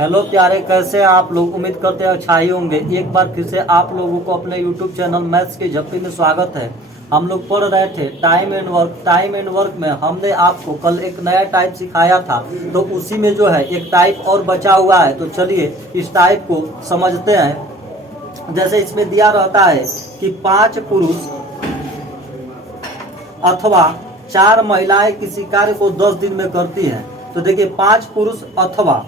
Hello प्यारे, कैसे हैं आप लोग। उम्मीद करते हैं अच्छा ही होंगे। एक बार फिर से आप लोगों को अपने यूट्यूब चैनल मैथ्स की झप्पी में स्वागत है। हम लोग पढ़ रहे थे टाइम एंड वर्क में हमने आपको कल एक नया टाइप सिखाया था, तो उसी में जो है एक टाइप और बचा हुआ है। तो चलिए इस टाइप को समझते हैं। जैसे इसमें दिया रहता है कि 5 पुरुष अथवा 4 महिलाएं किसी कार्य को 10 दिन में करती हैं। तो देखिए 5 पुरुष अथवा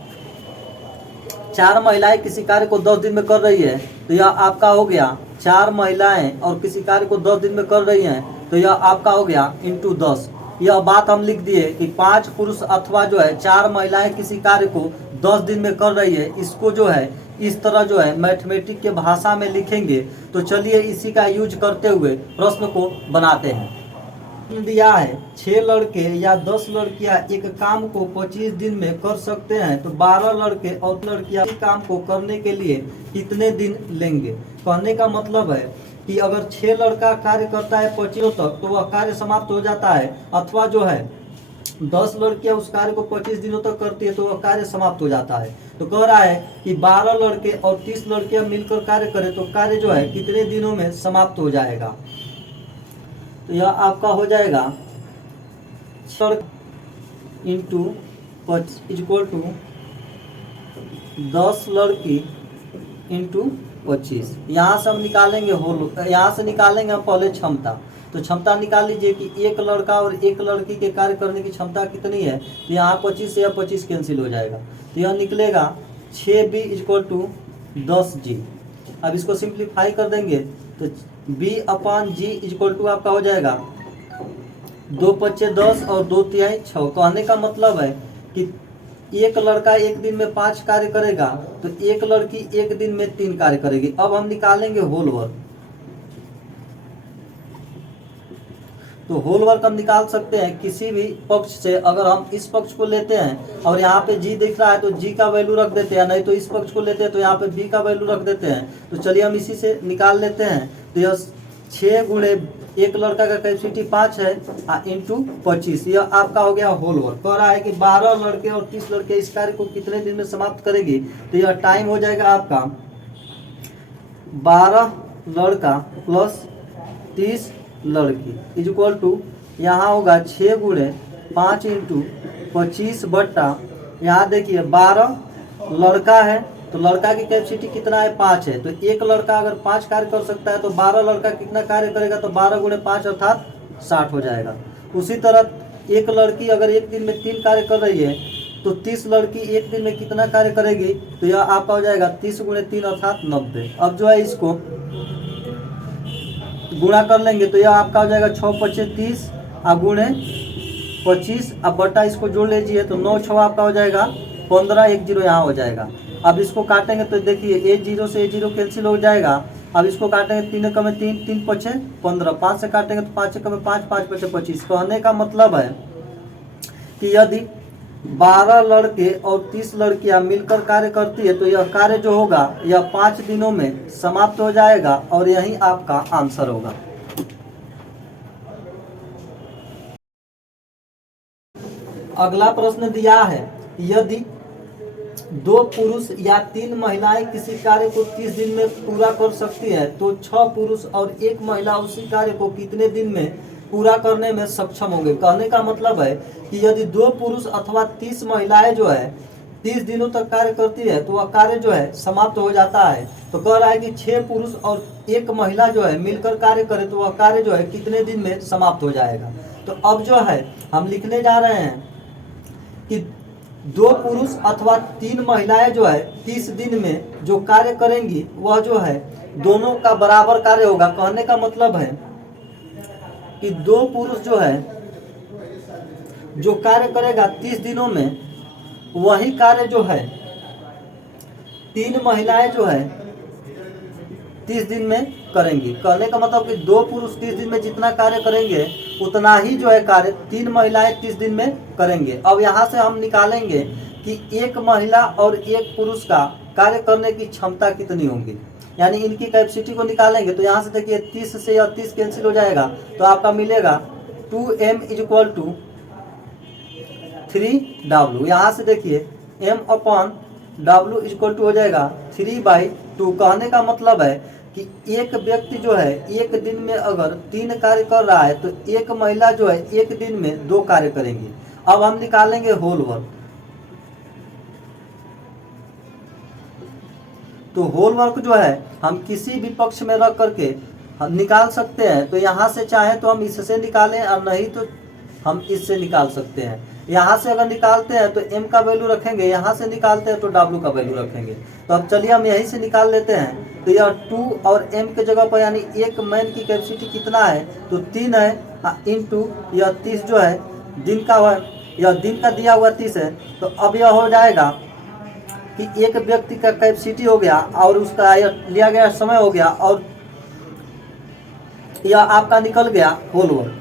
4 महिलाएं किसी कार्य को 10 दिन में कर रही है, तो यह आपका हो गया 4 महिलाएं और किसी कार्य को 10 दिन में कर रही हैं, तो यह आपका हो गया इंटू 10। यह बात हम लिख दिए कि 5 पुरुष अथवा जो है 4 महिलाएं किसी कार्य को 10 दिन में कर रही है। इसको जो है इस तरह जो है मैथमेटिक के भाषा में लिखेंगे। तो चलिए इसी का यूज करते हुए प्रश्न को बनाते हैं। दिया है 6 लड़के या 10 लड़कियां एक काम को 25 दिन में कर सकते हैं, तो 12 लड़के और लड़कियां इस काम को करने के लिए कितने दिन लेंगे। कहने का मतलब है कि अगर 6 लड़का कार्य करता है 25 तक तो वह कार्य समाप्त हो जाता है, अथवा जो है 10 लड़कियां उस कार्य को 25 दिनों तक करती है तो वह कार्य समाप्त हो जाता है। तो कह रहा है कि 12 लड़के और 30 लड़कियां मिलकर कार्य करें तो कार्य जो है कितने दिनों में समाप्त हो जाएगा। तो यह आपका हो जाएगा 6 इंटू इक्वल टू 10 लड़की इंटू 25। यहाँ से हम निकालेंगे यहाँ से निकालेंगे हम पहले क्षमता। तो क्षमता निकाल लीजिए कि एक लड़का और एक लड़की के कार्य करने की क्षमता कितनी है। तो यहाँ 25 से 25 कैंसिल हो जाएगा, तो यह निकलेगा 6b इक्वल टू 10g। अब इसको सिंप्लीफाई कर देंगे तो b/g इक्वल टू आपका हो जाएगा 2 पच्चे 10 और 2 तिहाई 6। कहने का मतलब है कि एक लड़का एक दिन में 5 कार्य करेगा तो एक लड़की एक दिन में 3 कार्य करेगी। अब हम निकालेंगे होल वर्क। तो होल वर्क हम निकाल सकते हैं किसी भी पक्ष से। अगर हम इस पक्ष को लेते हैं और यहाँ पे जी दिख रहा है तो जी का वैल्यू रख देते हैं, नहीं तो इस पक्ष को लेते हैं तो यहाँ पे बी का वैल्यू रख देते हैं। तो चलिए हम इसी से निकाल लेते हैं। तो यह 6 गुणे एक लड़का का कैपेसिटी 5 है इंटू 25। यह आपका हो गया होल वर्क। कह रहा है कि 12 लड़के और 30 लड़के इस कार्य को कितने दिन में समाप्त करेगी। तो यह टाइम हो जाएगा आपका 12 लड़का प्लस 30 लड़की इज इक्वल टू यहाँ होगा 6 गुणे 5 इंटू 25 बट्टा यहाँ देखिए 12 लड़का है तो लड़का की कैपेसिटी कितना है 5 है। तो एक लड़का अगर 5 कार्य कर सकता है तो 12 लड़का कितना कार्य करेगा, तो 12 गुणे 5 अर्थात 60 हो जाएगा। उसी तरह एक लड़की अगर एक दिन में 3 कार्य कर रही है तो 30 लड़की एक दिन में कितना कार्य करेगी। तो यह आपका हो जाएगा 30 गुणे 3 अर्थात 90। अब जो है इसको गुणा कर लेंगे तो यह आपका हो जाएगा 6 पच्चे 30 गुणे 25 अब बट्टा इसको जोड़ लीजिए तो 9 6 आपका हो जाएगा 15 1 0 यहाँ हो जाएगा। अब इसको काटेंगे तो देखिए A0 से A0 कैंसिल हो जाएगा। अब इसको काटेंगे 3 एकम में 3 3 पचे 15 5 से काटेंगे तो 5 एकम में 5 5 पचे 25। कहने का मतलब है कि यदि 12 लड़के और 30 लड़कियां मिलकर कार्य करती है तो यह कार्य जो होगा यह 5 दिनों में समाप्त हो जाएगा और यही आपका आंसर होगा। अगला प्रश्न दिया है यदि 2 पुरुष या 3 महिलाएं किसी कार्य को 30 दिन में पूरा कर सकती है तो 6 पुरुष और 1 महिला उसी कार्य को कितने दिन में पूरा करने में सक्षम होंगे। कहने का मतलब है कि यदि 2 पुरुष अथवा 30 महिलाएं जो है 30 दिनों तक कार्य करती है तो वह कार्य जो है समाप्त हो जाता है। तो कह रहा है कि 6 पुरुष और 1 महिला जो है मिलकर कार्य करे तो वह कार्य जो है कितने दिन में समाप्त हो जाएगा। तो अब जो है हम लिखने जा रहे हैं कि 2 पुरुष अथवा 3 महिलाएं जो है 30 दिन में जो कार्य करेंगी वह जो है दोनों का बराबर कार्य होगा। कहने का मतलब है कि 2 पुरुष जो है जो कार्य करेगा 30 दिनों में वही कार्य जो है 3 महिलाएं जो है 30 दिन में करेंगी। कहने का मतलब कि 2 पुरुष 30 दिन में जितना कार्य करेंगे उतना ही जो है कार्य 3 महिलाएं 30 दिन में करेंगे। अब यहाँ से हम निकालेंगे कि 1 महिला और 1 पुरुष का कार्य करने की क्षमता कितनी होगी, यानी इनकी कैपेसिटी को निकालेंगे। तो यहाँ से देखिए 30 से 30 कैंसिल हो जाएगा तो आपका मिलेगा 2m इक्वल टू 3w। यहाँ से देखिए m/w W इक्वल टू हो जाएगा 3/2। कहने का मतलब है कि एक व्यक्ति जो है एक दिन में अगर 3 कार्य कर रहा है तो एक महिला जो है एक दिन में 2 कार्य करेंगी। अब हम निकालेंगे होल वर्क। तो होल वर्क जो है हम किसी भी पक्ष में रख करके हम निकाल सकते हैं। तो यहाँ से चाहे तो हम इससे निकालें और नहीं तो हम इससे निकाल सकते हैं। यहाँ से अगर निकालते हैं तो m का वैल्यू रखेंगे, यहाँ से निकालते हैं तो w का वैल्यू रखेंगे। तो अब चलिए हम यहीं से निकाल लेते हैं। तो यह 2 और m के जगह पर यानी एक मैन की कैपेसिटी कितना है तो 3 है इंटू यह 30 जो है दिन का है, यह दिन का दिया हुआ 30 है। तो अब यह हो जाएगा कि एक व्यक्ति का कैपेसिटी हो गया और उसका लिया गया समय हो गया और यह आपका निकल गया होल वर्क।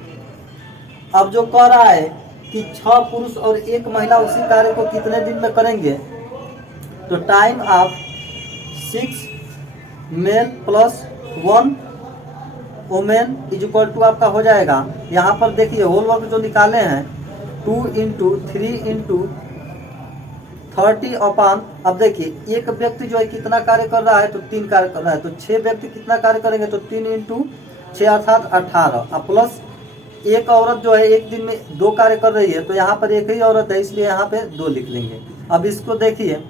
अब जो कह रहा है कि 6 पुरुष और 1 महिला उसी कार्य को कितने दिन में करेंगे, तो time of 6 male plus 1 women is equal to आपका हो जाएगा। यहाँ पर देखिए होल वर्क जो निकाले हैं 2 इंटू 3 इंटू 30 अपॉन, अब देखिए एक व्यक्ति जो है कितना कार्य कर रहा है तो 3 कार्य कर रहा है। तो 6 व्यक्ति कितना कार्य करेंगे तो 3 इंटू 6 अर्थात 18 प्लस एक औरत जो है एक दिन में 2 कार्य कर रही है। तो यहाँ पर एक ही औरत है इसलिए यहाँ पे 2 लिख लेंगे। अब इसको देखिए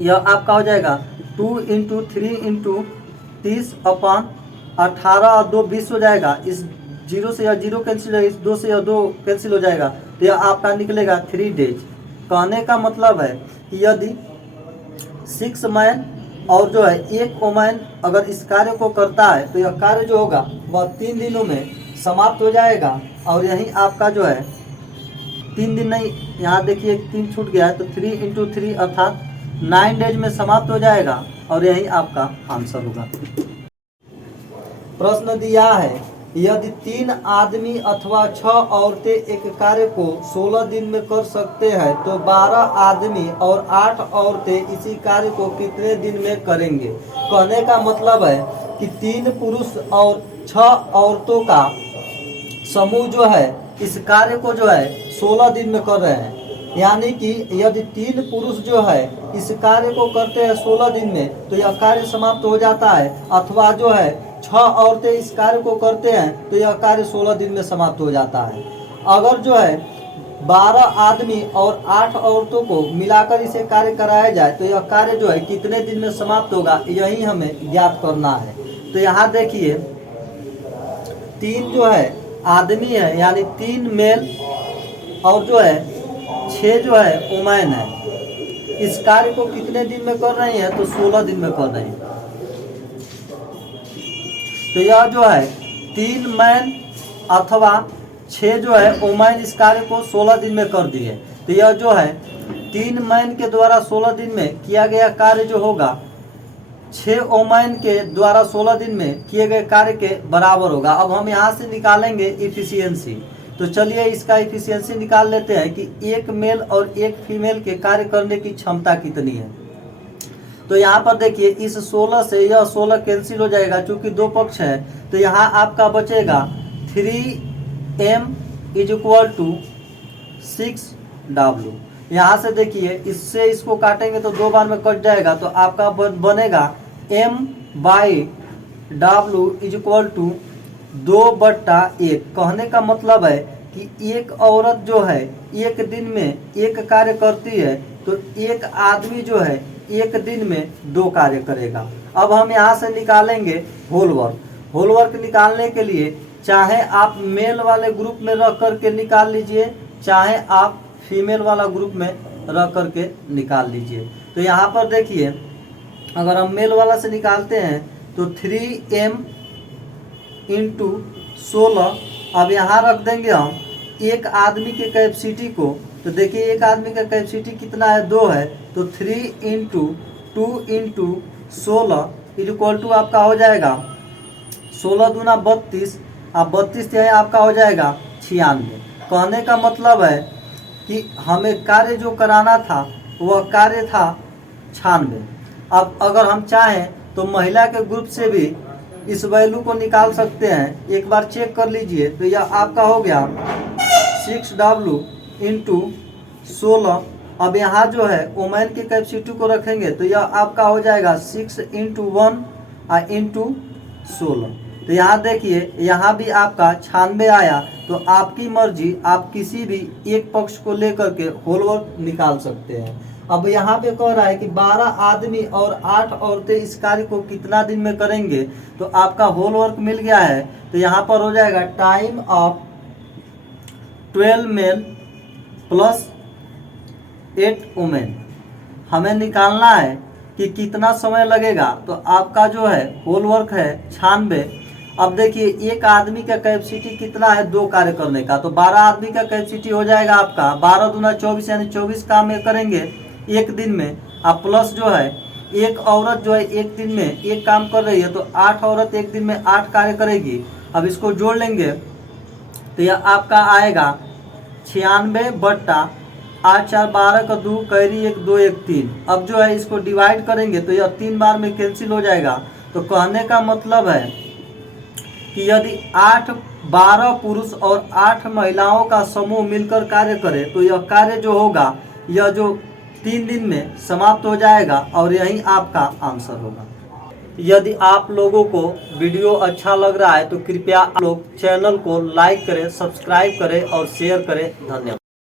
यह आपका हो जाएगा 2 इंटू 3 इंटू 30 अपॉन 18 और 2 20 हो जाएगा। इस 0 से यह 0 कैंसिल है, इस 2 से यह 2 कैंसिल हो जाएगा। तो यह आपका निकलेगा 3 डेज। कहने का मतलब है कि यदि 6 मैन और जो है 1 वुमेन अगर इस कार्य को करता है तो यह कार्य जो होगा वह 3 दिनों में समाप्त हो जाएगा। और यही आपका जो है 3 दिन नहीं, यहाँ देखिए 3 छूट गया है तो 3 इंटू 3 अर्थात 9 डेज में समाप्त हो जाएगा और यही आपका आंसर होगा। प्रश्न दिया है यदि 3 आदमी अथवा 6 औरतें एक कार्य को 16 दिन में कर सकते हैं तो 12 आदमी और 8 औरतें इसी कार्य को कितने दिन में करेंगे। कहने का मतलब है कि 3 पुरुष और 6 औरतों का समूह जो है इस कार्य को जो है 16 दिन में कर रहे हैं। यानी कि यदि 3 पुरुष जो है इस कार्य को करते हैं 16 दिन में तो यह कार्य समाप्त हो जाता है, अथवा जो है 6 औरतें इस कार्य को करते हैं तो यह कार्य 16 दिन में समाप्त हो जाता है। अगर जो है 12 आदमी और 8 औरतों को मिलाकर इसे कार्य कराया जाए तो यह कार्य जो है कितने दिन में समाप्त होगा, यही हमें ज्ञात करना है। तो यहाँ देखिए 3 जो है आदमी है यानी 3 मेल और जो है 6 जो है वुमेन है, इस कार्य को कितने दिन में कर रही हैं तो 16 दिन में कर रही हैं। तो यह जो है 3 मैन अथवा 6 जो है वुमेन इस कार्य को 16 दिन में कर दिए। तो यह जो है 3 मैन के द्वारा 16 दिन में किया गया कार्य जो होगा 6 वुमेन के द्वारा 16 दिन में किए गए कार्य के बराबर होगा। अब हम यहाँ से निकालेंगे इफिशियंसी। तो चलिए इसका इफिशियंसी निकाल लेते हैं कि एक मेल और एक फीमेल के कार्य करने की क्षमता कितनी है। तो यहाँ पर देखिए इस 16 से यह 16 कैंसिल हो जाएगा चूंकि 2 पक्ष है। तो यहाँ आपका बचेगा 3m is equal to 6w। यहाँ से देखिए इससे इसको काटेंगे तो 2 बार में कट जाएगा तो आपका बनेगा m/w इज इक्वल टू 2/1। कहने का मतलब है कि एक औरत जो है एक दिन में एक कार्य करती है तो एक आदमी जो है एक दिन में 2 कार्य करेगा। अब हम यहाँ से निकालेंगे होल वर्क। होल वर्क निकालने के लिए चाहे आप मेल वाले ग्रुप में रख करके निकाल लीजिए, चाहे आप फीमेल वाला ग्रुप में रख करके निकाल लीजिए। तो यहाँ पर देखिए अगर हम मेल वाला से निकालते हैं तो 3m इंटू 16, अब यहाँ रख देंगे हम एक आदमी के कैपेसिटी को। तो देखिए एक आदमी का कैपेसिटी कितना है 2 है। तो 3 into 2 into 16 is equal to आपका हो जाएगा 16 दूना 32, अब 32 है आपका हो जाएगा 96। कहने का मतलब है कि हमें कार्य जो कराना था वह कार्य था 96। अब अगर हम चाहें तो महिला के ग्रुप से भी इस वैल्यू को निकाल सकते हैं। एक बार चेक कर लीजिए। तो यह आपका हो गया 6w इंटू 16 अब यहाँ जो है वुमेन की कैपेसिटी को रखेंगे तो यह आपका हो जाएगा 6 × 1 इंटू 16। तो यहाँ देखिए यहाँ भी आपका 96 आया। तो आपकी मर्जी, आप किसी भी एक पक्ष को लेकर के होल वर्क निकाल सकते हैं। अब यहाँ पे कह रहा है कि 12 आदमी और 8 औरतें इस कार्य को कितना दिन में करेंगे। तो आपका होल वर्क मिल गया है। तो यहाँ पर हो जाएगा time of 12 male plus 8 women. हमें निकालना है कि कितना समय लगेगा। तो आपका जो है होल वर्क है 96। अब देखिए एक आदमी का कैपेसिटी कितना है 2 कार्य करने का। तो 12 आदमी का कैपेसिटी हो जाएगा आपका 12 दूना 24 यानी 24 काम ये करेंगे एक दिन में। अब प्लस जो है एक औरत जो है एक दिन में एक काम कर रही है। तो 8 औरत एक दिन में 8 कार्य करेगी। अब इसको जोड़ लेंगे तो यह आपका आएगा 96 बट्टा 8 4 12 का 2 कैरी 1 2 1 3। अब जो है इसको डिवाइड करेंगे तो यह 3 बार में कैंसिल हो जाएगा। तो कहने का मतलब है कि यदि 12 पुरुष और 8 महिलाओं का समूह मिलकर कार्य करे तो यह कार्य जो होगा यह जो 3 दिन में समाप्त हो जाएगा और यही आपका आंसर होगा। यदि आप लोगों को वीडियो अच्छा लग रहा है तो कृपया आप लोग चैनल को लाइक करें, सब्सक्राइब करें और शेयर करें। धन्यवाद।